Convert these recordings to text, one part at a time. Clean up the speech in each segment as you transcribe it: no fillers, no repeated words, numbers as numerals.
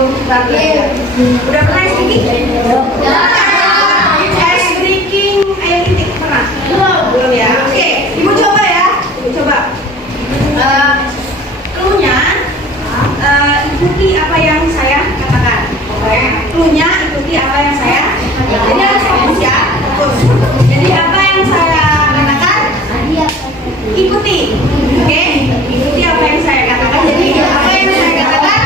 sebelum kita belajar. Udah pernah ice breaking? Ice breaking ayam titik pernah? Belum ya? Oke, ibu coba ya. Ibu coba. Cluenya ikuti apa yang saya katakan. Cluenya ikuti apa yang saya katakan. Jadi harus fokus ya. Fokus. Jadi apa yang saya katakan? Ikuti. Oke? Ikuti apa yang saya katakan. Jadi apa yang saya katakan?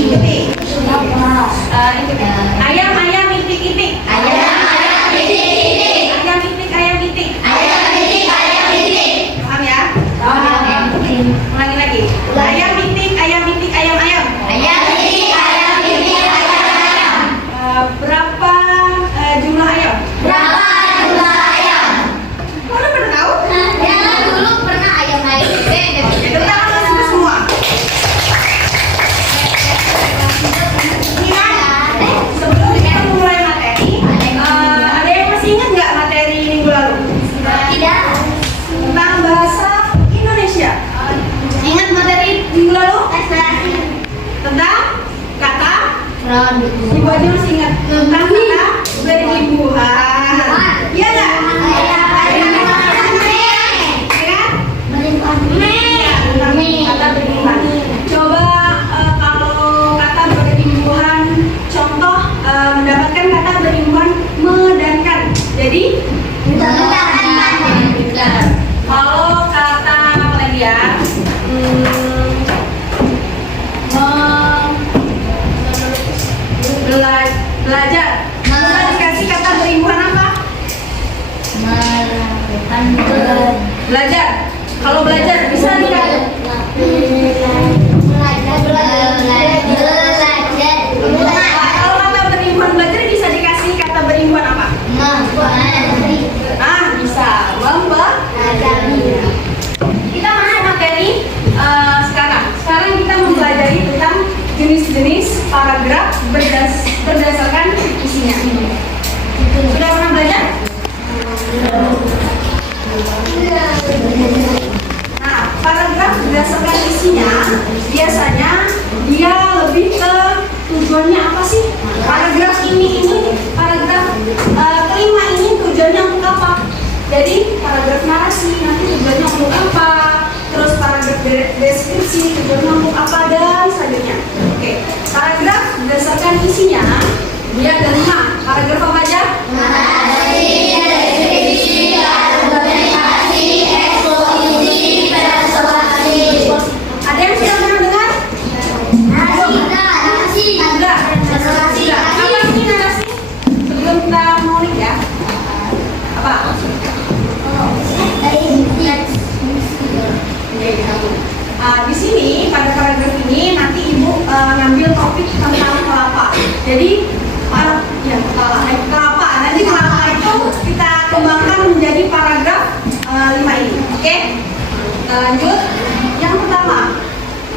Ikuti. Ayam ayam itik itik. Ayam itik ayam itik. Paham ya? Ulangi lagi. Ayam itik ayam itik ayam ayam. Berapa jumlah ayam? Kau udah pernah tahu? Kita langsung semua. Sebelum kita mulai materi, ada yang masih ingat nggak materi minggu lalu? Tentang bahasa Indonesia. Ingat materi minggu lalu? Tentang kata? Ibu aja masih ingat tentang kata beribuhan. Iya nggak? Kata beribuhan. Coba kalau kata beribuhan, contoh mendapatkan kata beribuhan medankan. Jadi kalau kata apa lagi ya? Belajar. Kita dikasih kata beribuhan apa? Belajar. Kalau belajar bisa dikasih. Kalau kata beribuhan belajar bisa dikasih kata beribuhan apa? Bisa. Kita masuk materi sekarang. Sekarang kita mempelajari tentang jenis-jenis paragraf berdasarkan isinya. Sudah pernah belajar? Nah, paragraf berdasarkan isinya biasanya dia lebih ke tujuannya apa sih? Paragraf paragraf kelima ini tujuannya untuk apa? Jadi paragraf narasi nanti tujuannya untuk apa? Terus paragraf deskripsi tujuannya untuk apa dan selanjutnya. Oke, paragraf berdasarkan isinya dia ada 5. Paragraf apa aja? Ada yang sudah pernah dengar? Sudah. Apa ini narasi? Sebelum kita ngulik ya. Apa? Di sini pada paragraf ini nanti ibu ngambil topik tentang kelapa. Jadi kelapa. Nanti kelapa itu kita kembangkan menjadi paragraf 5 ini. Oke? Lanjut. Yang pertama,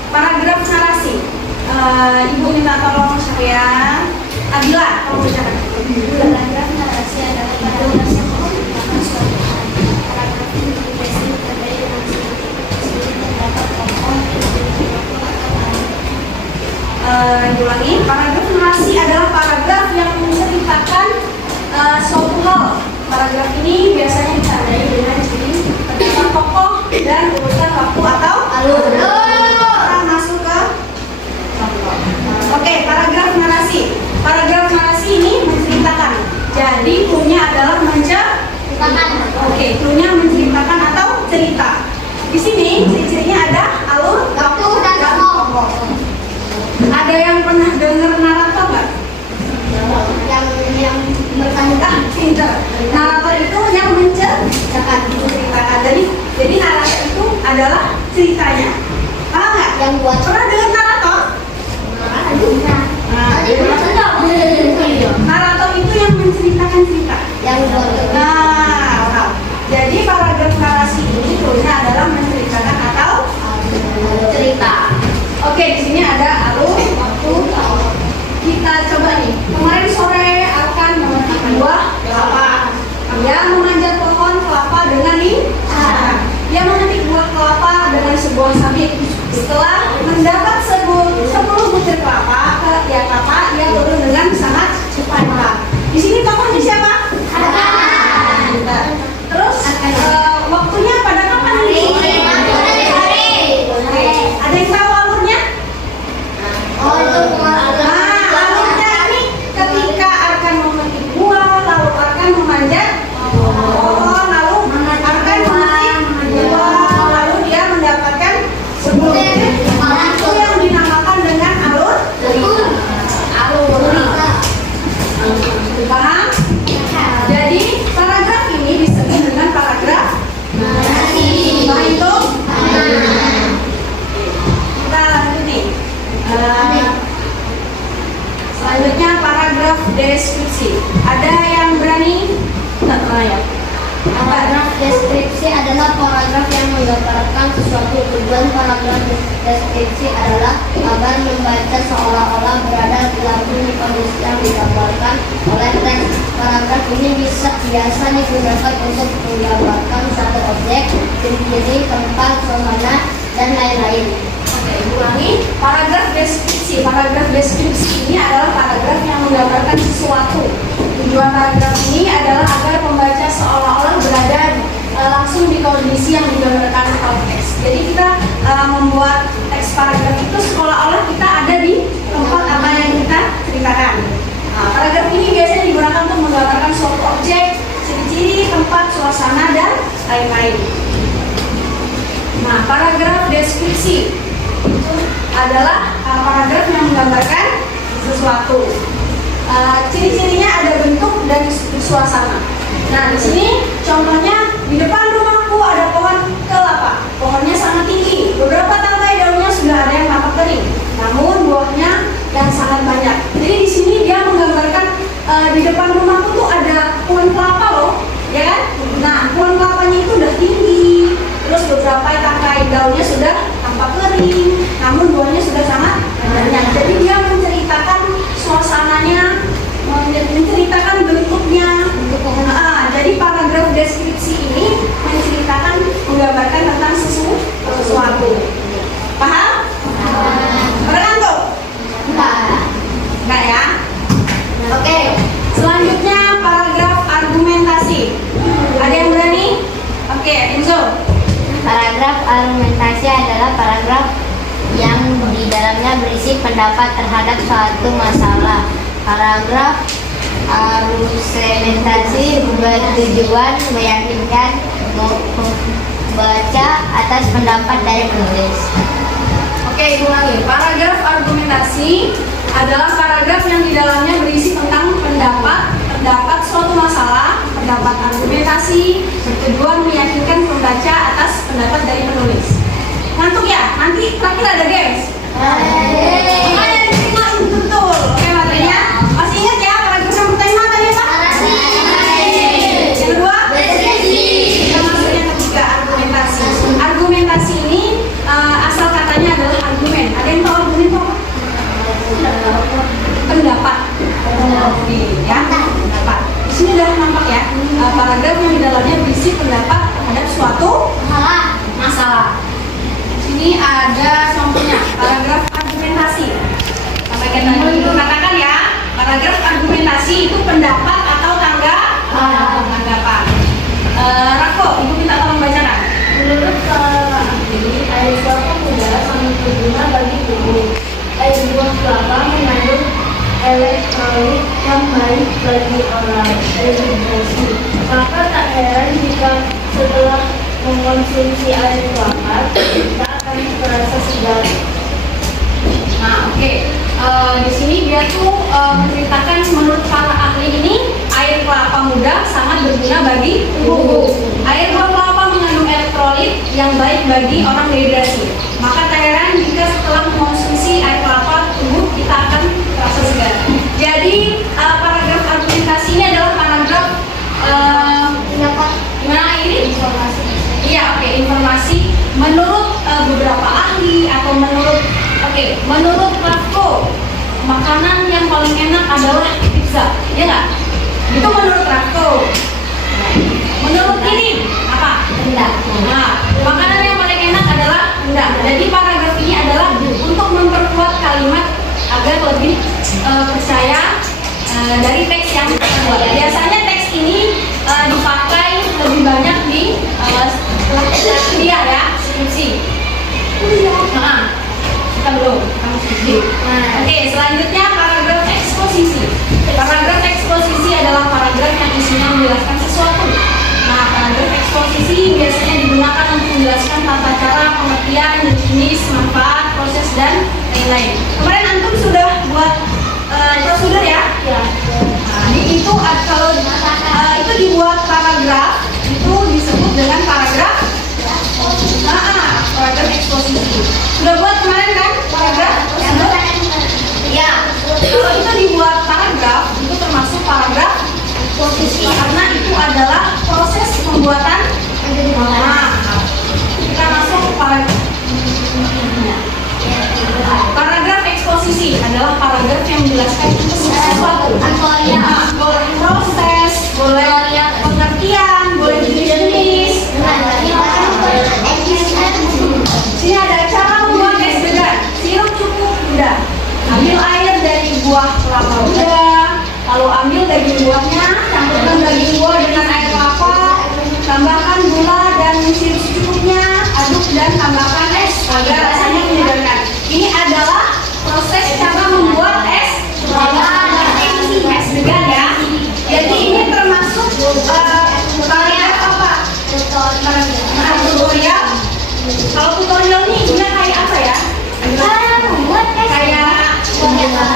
paragraf narasi. Ibu minta tolong saya Adila, kamu bacakan. Paragraf narasi adalah paragraf yang menceritakan suatu hal. Paragraf ini berisi terdiri dengan terdapat tokoh, Ulangi, paragraf narasi adalah paragraf yang menceritakan suatu hal. Paragraf ini biasanya ditandai dengan ciri terdapat tokoh dan urutan waktu atau alur. Kita masuk ke contoh. Oke, paragraf narasi. Paragraf narasi ini menceritakan. Jadi cluenya adalah menceritakan. Oke, cluenya menceritakan atau cerita. Di sini ciri-cirinya ada alur, waktu, dan tokoh. Ada yang pernah dengar narator nggak? yang bertanggung Pinter. Narator itu yang menceritakan. Jadi narator itu adalah ceritanya. Paham nggak? yang buat Pernah dengar narator? Narator itu yang menceritakan cerita. yang buat Paham. Jadi paragraf narasi ini cluenya adalah menceritakan atau cerita. Oke, di sini ada alur, waktu, tokoh. Kita coba nih. Kemarin sore akan memetik buah kelapa. Yang memanjat pohon kelapa dengan lingkaran. Yang memetik buah kelapa dengan sebuah sabit. Setelah mendapat 10 butir kelapa, ia turun dengan sangat cepat. Di sini tokohnya siapa? Nah, terus waktunya pada kapan nih? Oke. Ada yang tahu alurnya? Alurnya ini ketika akan memetik buah, lalu akan memanjat pohon, lalu akan memetik buah, lalu dia mendapatkan 10 butir. Itu yang dinamakan dengan alur. Paham? Jadi paragraf ini disebut dengan paragraf Paham itu? Kita lanjut nih. Selanjutnya paragraf deskripsi. Ada yang berani? Tak pernah ya? Paragraf deskripsi adalah paragraf yang menggambarkan sesuatu. Tujuan paragraf deskripsi adalah agar membaca seolah-olah berada langsung di kondisi yang digambarkan oleh teks. Paragraf ini biasa digunakan untuk menggambarkan satu objek, ciri-ciri, tempat, suasana, dan lain-lain. Oke, ulangi. Paragraf deskripsi. Paragraf deskripsi ini adalah paragraf yang menggambarkan sesuatu. Tujuan paragraf ini adalah agar pembaca seolah-olah berada langsung di kondisi yang digambarkan oleh teks. Jadi kita membuat teks paragraf itu seolah-olah kita ada di tempat apa yang kita ceritakan. Paragraf ini biasanya digunakan untuk menggambarkan suatu objek, ciri-ciri, tempat, suasana, dan lain-lain. Nah, paragraf deskripsi itu adalah paragraf yang menggambarkan sesuatu. Ciri-cirinya ada bentuk dan suasana. Nah, di sini contohnya di depan rumahku ada pohon kelapa. Pohonnya sangat tinggi. Beberapa tangkai daunnya sudah ada yang tampak kering, namun buahnya yang sangat banyak. Jadi di sini dia menggambarkan di depan rumahku tuh ada pohon kelapa loh, ya kan? Nah, pohon kelapanya itu udah tinggi. Terus beberapa tangkai daunnya sudah tampak kering, namun buahnya sudah sangat banyak. Jadi dia menceritakan suasananya, menceritakan bentuknya. Jadi paragraf deskripsi ini menceritakan, menggambarkan tentang sesuatu. Paham? Pernah tuh? Enggak ya? Oke. Selanjutnya paragraf argumentasi. Ada yang berani? Oke, Enzo. Paragraf argumentasi adalah paragraf yang di dalamnya berisi pendapat terhadap suatu masalah. Paragraf argumentasi bertujuan meyakinkan membaca atas pendapat dari penulis. Oke, ulangi. Paragraf argumentasi adalah paragraf yang di dalamnya berisi tentang pendapat suatu masalah. Pendapat argumentasi bertujuan meyakinkan pembaca atas pendapat dari penulis. Ngantuk ya? Nanti terakhir ada games. Makanya diterima betul. Oke, materinya. Masih ingat ya paragraf yang pertama tadi apa? Yang kedua? Kita masuk yang ketiga, argumentasi. Argumentasi ini asal katanya adalah argumen. Ada yang tahu argumen itu apa? Pendapat. Ya, pendapat. Di sini udah nampak ya, paragraf yang di dalamnya berisi pendapat terhadap suatu masalah. Di sini ada contohnya, paragraf argumentasi. Sampai kita katakan ya, paragraf argumentasi itu pendapat atau tanggapan. Rako, ibu minta tolong bacakan. Menurut para ahli, air kelapa muda sangat berguna bagi tubuh. Air buah kelapa mengandung elektrolit yang baik bagi orang dehidrasi. Maka tak heran jika setelah mengonsumsi air kelapa kita akan merasa segar. Nah, oke. Di sini dia tuh menceritakan menurut para ahli ini air kelapa muda sangat berguna bagi tubuh. Air kelapa mengandung elektrolit yang baik bagi orang dehidrasi. Maka tak heran jika setelah mengonsumsi air kelapa tubuh kita akan terasa segar. Jadi paragraf argumentasi ini adalah paragraf gimana ini? Informasi. Iya, oke, informasi menurut beberapa ahli atau menurut Rafko, makanan yang paling enak adalah pizza, ya nggak? Itu menurut Rafko. Menurut ini apa? Rendang. Nah, makanan yang paling enak adalah rendang. Jadi paragraf ini Oke, selanjutnya paragraf eksposisi. Paragraf eksposisi adalah paragraf yang isinya menjelaskan sesuatu. Nah, paragraf eksposisi biasanya digunakan untuk menjelaskan tata cara, pengertian, jenis, manfaat, proses, dan lain-lain. Kemarin antum sudah buat prosedur ya? Ya. Nah, itu kalau itu dibuat paragraf itu disebut dengan paragraf paragraf eksposisi. Sudah buat kemarin kan paragraf? Ya. Kalau itu dibuat paragraf itu termasuk paragraf eksposisi karena itu adalah proses pembuatan. Nah, kita masuk paragraf eksposisi adalah paragraf yang menjelaskan sesuatu. Boleh proses, boleh pengertian, boleh jenis-jenis. Sini ada cara membuat es degan. Sirup cukup udah. Ambil air dari buah kelapa udah. Lalu ambil daging buahnya, campurkan daging buah dengan air kelapa, tambahkan gula dan sirup secukupnya, aduk dan tambahkan es agar rasanya menyegarkan. Ini adalah proses cara membuat es degan ya. Jadi ini termasuk paragraf apa? Tutorial. Kalau tutorial ini isinya kayak apa ya? Kayak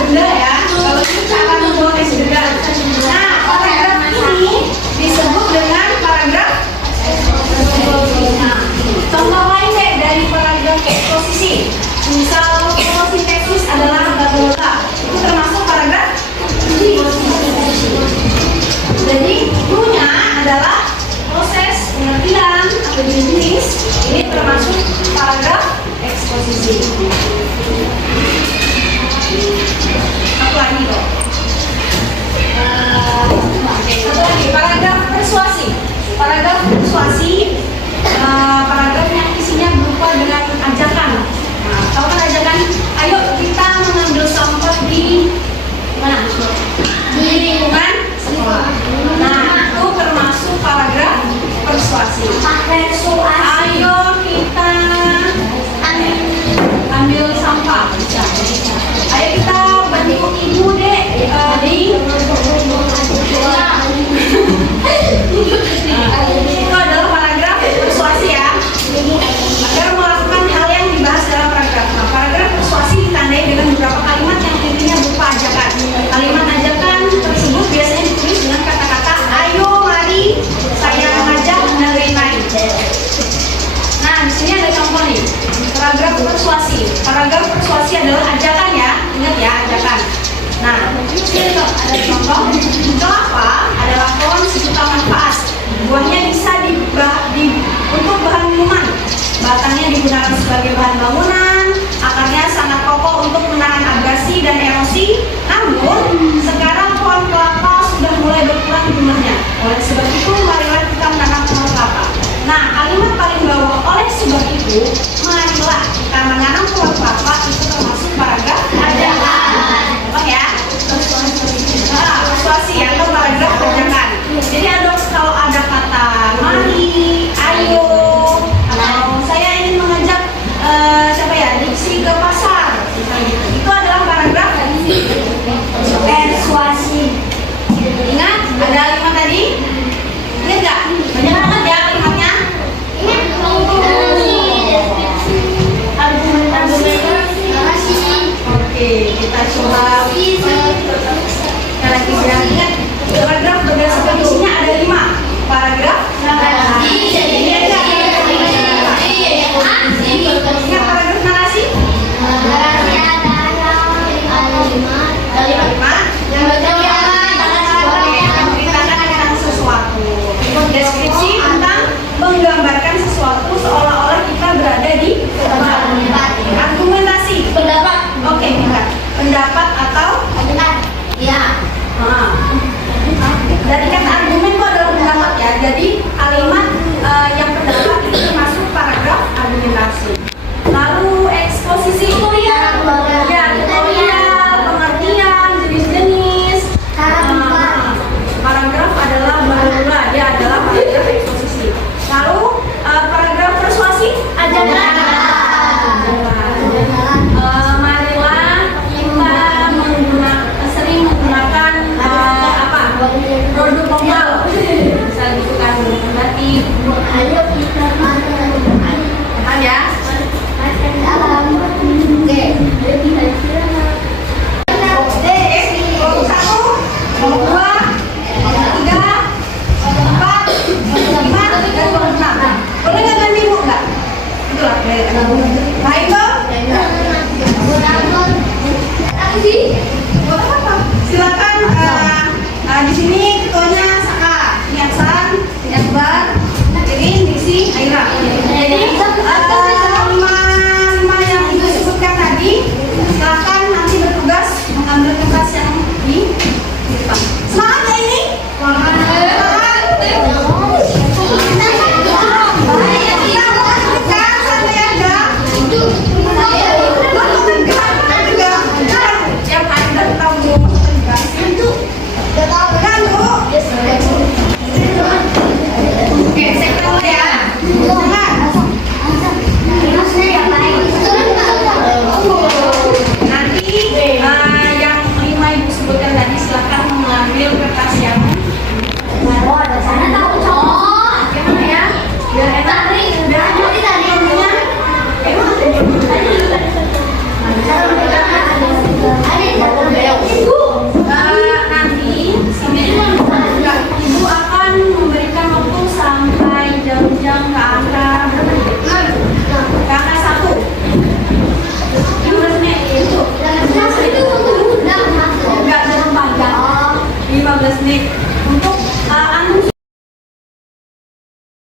benda ya. Kalau ini cara membuat es degan. Nah, paragraf ini disebut dengan paragraf eksposisi. Contoh lain deh dari paragraf eksposisi. Misal fotosintesis adalah bla. Itu termasuk paragraf eksposisi. Jadi dulunya adalah proses pengertian atau jenis. Ini termasuk paragraf eksposisi. Satu lagi kok. Satu lagi paragraf persuasi. Paragraf persuasi paragraf yang isinya berupa dengan ajakan. Nah, tahu kan ajakan? Ayo kita mengambil sampah di mana? Di lingkungan sekolah. Nah, itu termasuk paragraf persuasi. Ayo kita ambil sampah. Ayo kita bantu ibu dek itu adalah paragraf persuasi ya. Agar melakukan hal yang dibahas dalam paragraf. Nah, paragraf persuasi ditandai dengan beberapa kalimat yang intinya berupa ajakan. Kalimat ajakan tersebut biasanya ditulis dengan kata-kata ayo, mari, saya mengajak, dan lain-lain. Nah, di sini ada contoh nih. Paragraf persuasi. Paragraf persuasi adalah ajakan ya. Ingat ya, ajakan. Nah, di sini ada contoh. Kelapa adalah pohon sejuta manfaat. Buahnya bisa untuk bahan minuman. Batangnya digunakan sebagai bahan bangunan. Akarnya sangat kokoh untuk menahan abrasi dan erosi. Namun, sekarang pohon kelapa sudah mulai berkurang jumlahnya. Oleh sebab itu, marilah kita menanam pohon kelapa. Nah, kalimat paling bawah oleh sebab itu, marilah kita menanam pohon kelapa itu termasuk paragraf ajakan. Apa ya? Persuasi atau paragraf ajakan. Jadi kalau ada kata mari, ayo, atau saya ingin mengajak siapa ya, Diksi ke pasar, itu adalah paragraf persuasi. Ingat ada lima tadi? Ingat nggak? Banyak banget ya kalimatnya. Oke, kita coba lagi ingat paragraf berdasarkan isinya ada 5 paragraf